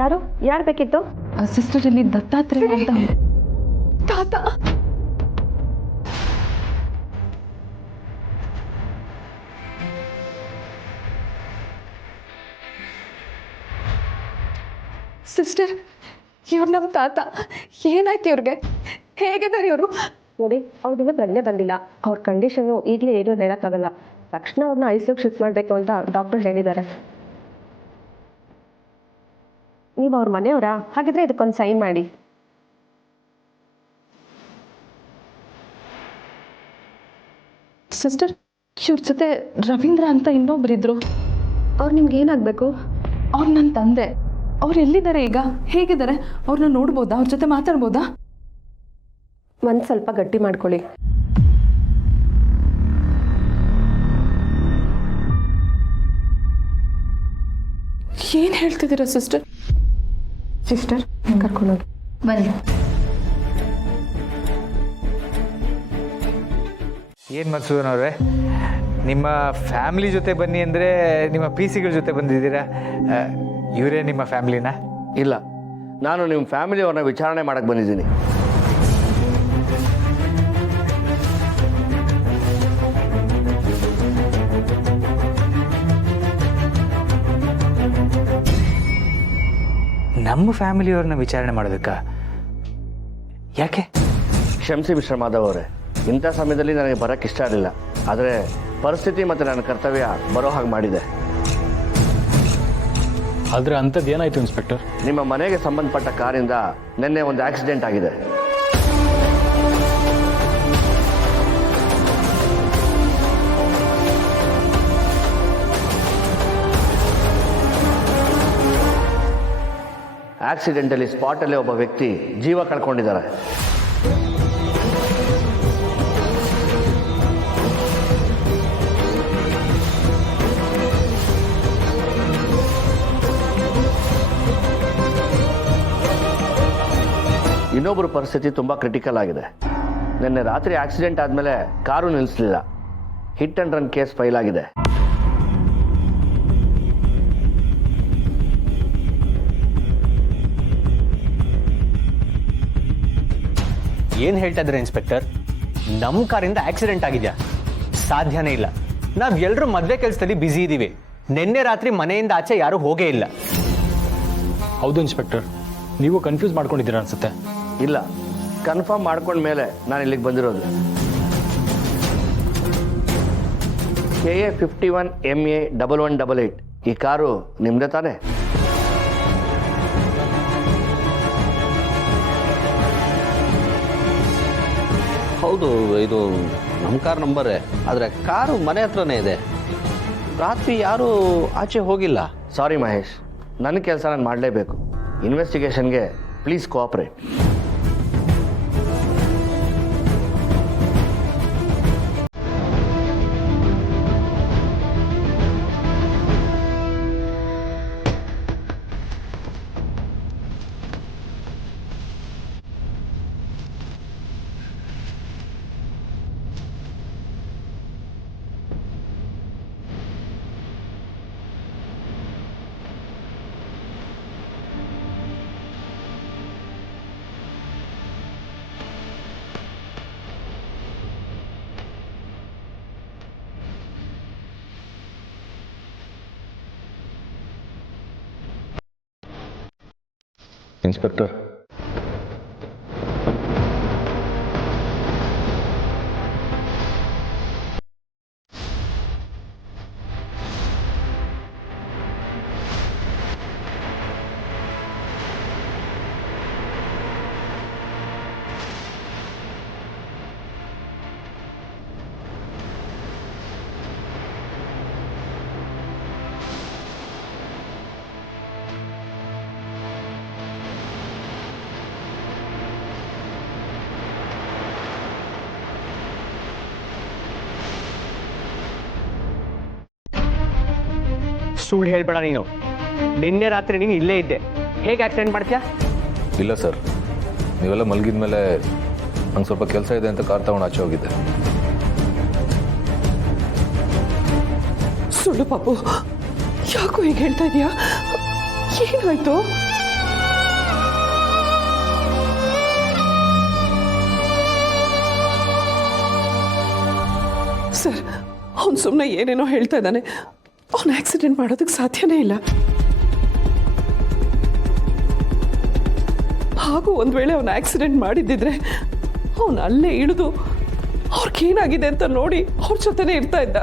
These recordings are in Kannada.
ಯಾರು ಬೇಕಿತ್ತು? ಸಿಸ್ಟರ್ ಇಲ್ಲಿ ದತ್ತಾತ್ರೇಯ ಅಂತ. ತಾತ ಸಿಸ್ಟರ್, ಇವ್ರು ನಮ್ಮ ತಾತ. ಏನಾಯ್ತು ಇವ್ರಿಗೆ? ಹೇಗಿದ್ದಾರೆ ಇವರು? ನೋಡಿ, ಅವ್ರಿಗೆ ಪ್ರಜ್ಞೆ ಬಂದಿಲ್ಲ. ಅವ್ರ ಕಂಡೀಷನ್ನು ಈಗಲೇ ಏನೂ ಹೇಳೋಕ್ಕಾಗಲ್ಲ. ತಕ್ಷಣ ಅವ್ರನ್ನ ಐಸಿಯುಗೆ ಶಿಫ್ಟ್ ಮಾಡಬೇಕು ಅಂತ ಡಾಕ್ಟರ್ ಹೇಳಿದ್ದಾರೆ. ನೀವು ಅವ್ರ ಮನೆಯವರಾ? ಹಾಗಿದ್ರೆ ಇದಕ್ಕೊಂದು ಸೈನ್ ಮಾಡಿ. ಸಿಸ್ಟರ್, ಇವ್ರ ಜೊತೆ ರವೀಂದ್ರ ಅಂತ ಇನ್ನೊಬ್ಬರಿದ್ರು. ಅವ್ರು ನಿಮ್ಗೆ ಏನಾಗಬೇಕು? ಅವ್ರು ನನ್ನ ತಂದೆ. ಅವ್ರು ಎಲ್ಲಿದ್ದಾರೆ ಈಗ? ಹೇಗಿದ್ದಾರೆ? ಅವ್ರನ್ನ ನೋಡ್ಬೋದಾ? ಅವ್ರ ಜೊತೆ ಮಾತಾಡ್ಬೋದಾ? ಒಂದು ಸ್ವಲ್ಪ ಗಟ್ಟಿ ಮಾಡ್ಕೊಳ್ಳಿ. ಏನು ಹೇಳ್ತಿದ್ದೀರಾ ಸಿಸ್ಟರ್? ಕರ್ಕೊಂಡೋಗಿ ಬನ್ನಿ. ಏನು ಮಧುಸೂದನ್ ಅವರೇ, ನಿಮ್ಮ ಫ್ಯಾಮಿಲಿ ಜೊತೆ ಬನ್ನಿ ಅಂದರೆ ನಿಮ್ಮ ಪಿ ಸಿಗಳ ಜೊತೆ ಬಂದಿದ್ದೀರಾ? ಇವರೇ ನಿಮ್ಮ ಫ್ಯಾಮಿಲಿನಾ? ಇಲ್ಲ, ನಾನು ನಿಮ್ಮ ಫ್ಯಾಮಿಲಿಯವ್ರನ್ನ ವಿಚಾರಣೆ ಮಾಡಕ್ಕೆ ಬಂದಿದ್ದೀನಿ. ನಮ್ಮ ಫ್ಯಾಮಿಲಿಯವ್ರನ್ನ ವಿಚಾರಣೆ ಮಾಡೋದಕ್ಕ? ಯಾಕೆ? ಕ್ಷಮಿಸಿ ಮಿಸ್ಟರ್ ಮಾಧವ್ ಅವರೇ, ಇಂಥ ಸಮಯದಲ್ಲಿ ನನಗೆ ಬರೋಕ್ಕೆ ಇಷ್ಟ ಇರಲಿಲ್ಲ. ಆದರೆ ಪರಿಸ್ಥಿತಿ ಮತ್ತು ನನ್ನ ಕರ್ತವ್ಯ ಬರೋ ಹಾಗೆ ಮಾಡಿದೆ. ಆದರೆ ಅಂಥದ್ದು ಏನಾಯಿತು ಇನ್ಸ್ಪೆಕ್ಟರ್? ನಿಮ್ಮ ಮನೆಗೆ ಸಂಬಂಧಪಟ್ಟ ಕಾರಿಂದ ನಿನ್ನೆ ಒಂದು ಆಕ್ಸಿಡೆಂಟ್ ಆಗಿದೆ. ಆಕ್ಸಿಡೆಂಟಲ್ಲಿ ಸ್ಪಾಟಲ್ಲೇ ಒಬ್ಬ ವ್ಯಕ್ತಿ ಜೀವ ಕಳ್ಕೊಂಡಿದ್ದಾರೆ. ಇನ್ನೊಬ್ಬರ ಪರಿಸ್ಥಿತಿ ತುಂಬ ಕ್ರಿಟಿಕಲ್ ಆಗಿದೆ. ನಿನ್ನೆ ರಾತ್ರಿ ಆಕ್ಸಿಡೆಂಟ್ ಆದಮೇಲೆ ಕಾರು ನಿಲ್ಲಿಸಲಿಲ್ಲ. Hit and run case file ಆಗಿದೆ. ಏನು ಹೇಳ್ತಾ ಇದ್ದಾರೆ ಇನ್ಸ್ಪೆಕ್ಟರ್? ನಮ್ಮ ಕಾರಿಂದ ಆಕ್ಸಿಡೆಂಟ್ ಆಗಿದೆಯಾ? ಸಾಧ್ಯನೇ ಇಲ್ಲ. ನಾವು ಎಲ್ಲರೂ ಮದುವೆ ಕೆಲಸದಲ್ಲಿ ಬ್ಯುಸಿ ಇದ್ದೀವಿ. ನಿನ್ನೆ ರಾತ್ರಿ ಮನೆಯಿಂದ ಆಚೆ ಯಾರೂ ಹೋಗೇ ಇಲ್ಲ. ಹೌದು ಇನ್ಸ್ಪೆಕ್ಟರ್, ನೀವು ಕನ್ಫ್ಯೂಸ್ ಮಾಡ್ಕೊಂಡಿದ್ದೀರಾ ಅನ್ಸುತ್ತೆ. ಇಲ್ಲ, ಕನ್ಫರ್ಮ್ ಮಾಡ್ಕೊಂಡ ಮೇಲೆ ನಾನು ಇಲ್ಲಿಗೆ ಬಂದಿರೋದು. KA 51 MA 1188 ಈ ಕಾರು ನಿಮ್ಮದೇ ತಾನೇ? ಹೌದು, ಇದು ನಮ್ಮ ಕಾರ್ ನಂಬರೇ. ಆದರೆ ಕಾರು ಮನೆ ಹತ್ರನೇ ಇದೆ. ರಾತ್ರಿ ಯಾರೂ ಆಚೆ ಹೋಗಿಲ್ಲ. ಸಾರಿ ಮಹೇಶ್, ನನ್ನ ಕೆಲಸ ನಾನು ಮಾಡಲೇಬೇಕು. ಇನ್ವೆಸ್ಟಿಗೇಷನ್ಗೆ ಪ್ಲೀಸ್ ಕೋಆಪರೇಟ್. ಇನ್ಸ್ಪೆಕ್ಟರ್, ಸುಳ್ಳು ಹೇಳ್ಬೇಡ ನೀನು. ನಿನ್ನೆ ರಾತ್ರಿ ನೀನು ಇಲ್ಲೇ ಇದ್ದೆ. ಹೇಗೆ ಆಕ್ಸಿಡೆಂಟ್ ಮಾಡ್ತೀಯಾ? ಇಲ್ಲ ಸರ್, ನೀವೆಲ್ಲ ಮಲಗಿದ ಮೇಲೆ ನಂಗೆ ಸ್ವಲ್ಪ ಕೆಲಸ ಇದೆ ಅಂತ ಕಾರ್ ತಗೊಂಡು ಆಚೆ ಹೋಗಿದ್ದೆ. ಸುಳ್ಳು ಪಾಪು, ಯಾಕೋ ಹೀಗೆ ಹೇಳ್ತಾ ಇದೀಯಾ? ಏನಾಯ್ತು? ಸರ್ ಅವ್ನು ಸುಮ್ಮನೆ ಏನೇನೋ ಹೇಳ್ತಾ ಇದ್ದಾನೆ. ಅವನು ಆಕ್ಸಿಡೆಂಟ್ ಮಾಡೋದಕ್ಕೆ ಸಾಧ್ಯನೇ ಇಲ್ಲ. ಹಾಗೂ ಒಂದು ವೇಳೆ ಅವನು ಆಕ್ಸಿಡೆಂಟ್ ಮಾಡಿದ್ದಿದ್ರೆ ಅವನು ಅಲ್ಲೇ ಇಳಿದು ಅವ್ರಿಗೇನಾಗಿದೆ ಅಂತ ನೋಡಿ ಅವ್ರ ಜೊತೆನೇ ಇರ್ತಾ ಇದ್ದ.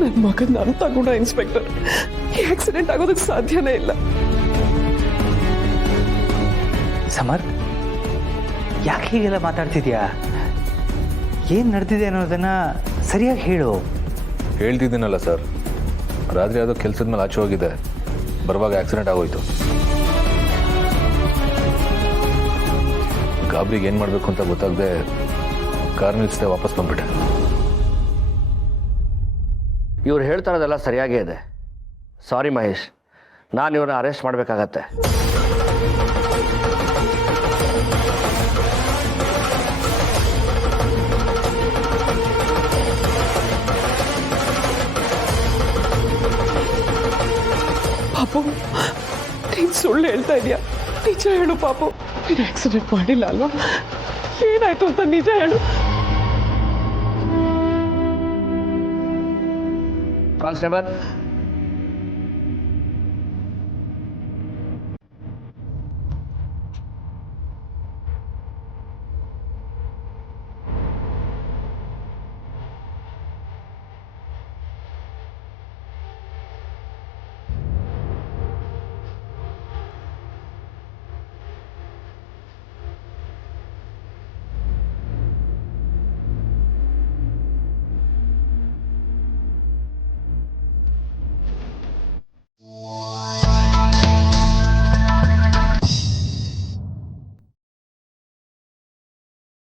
ನನ್ನ ಮಗನ ಅಂತ ಗುಣ ಇನ್ಸ್ಪೆಕ್ಟರ್, ಈ ಆಕ್ಸಿಡೆಂಟ್ ಆಗೋದಕ್ಕೆ ಸಾಧ್ಯನೇ ಇಲ್ಲ. ಸಮರ್, ಯಾಕೆ ಹೀಗೆಲ್ಲ ಮಾತಾಡ್ತಿದ್ಯಾ? ಏನು ನಡೆದಿದೆ ಅನ್ನೋದನ್ನ ಸರಿಯಾಗಿ ಹೇಳು. ಹೇಳ್ತಿದ್ದೀನಲ್ಲ ಸರ್, ರಾತ್ರಿ ಯಾವುದೋ ಕೆಲಸದ ಮೇಲೆ ಆಚೆ ಹೋಗಿದೆ, ಬರುವಾಗ ಆಕ್ಸಿಡೆಂಟ್ ಆಗೋಯ್ತು. ಗಾಬರಿಗೆ ಏನು ಮಾಡಬೇಕು ಅಂತ ಗೊತ್ತಾಗದೆ ಕಾರ್ ನಿಲ್ಲಿಸದೆ ವಾಪಸ್ ಬಂದ್ಬಿಟ್ಟೆ. ಇವ್ರು ಹೇಳ್ತಾ ಇರೋದೆಲ್ಲ ಸರಿಯಾಗೇ ಇದೆ. ಸಾರಿ ಮಹೇಶ್, ನಾನು ಇವ್ರನ್ನ ಅರೆಸ್ಟ್ ಮಾಡಬೇಕಾಗತ್ತೆ. ಪಾಪು, ನೀನು ಸುಳ್ಳು ಹೇಳ್ತಾ ಇದೀಯಾ? ನಿಜ ಹೇಳು ಪಾಪು, ನೀನು ಆಕ್ಸಿಡೆಂಟ್ ಮಾಡಿಲ್ಲ ಅಲ್ವಾ? ಏನಾಯ್ತು ಅಂತ ನಿಜ ಹೇಳು. ಕಾನ್ಸ್ಟೇಬಲ್,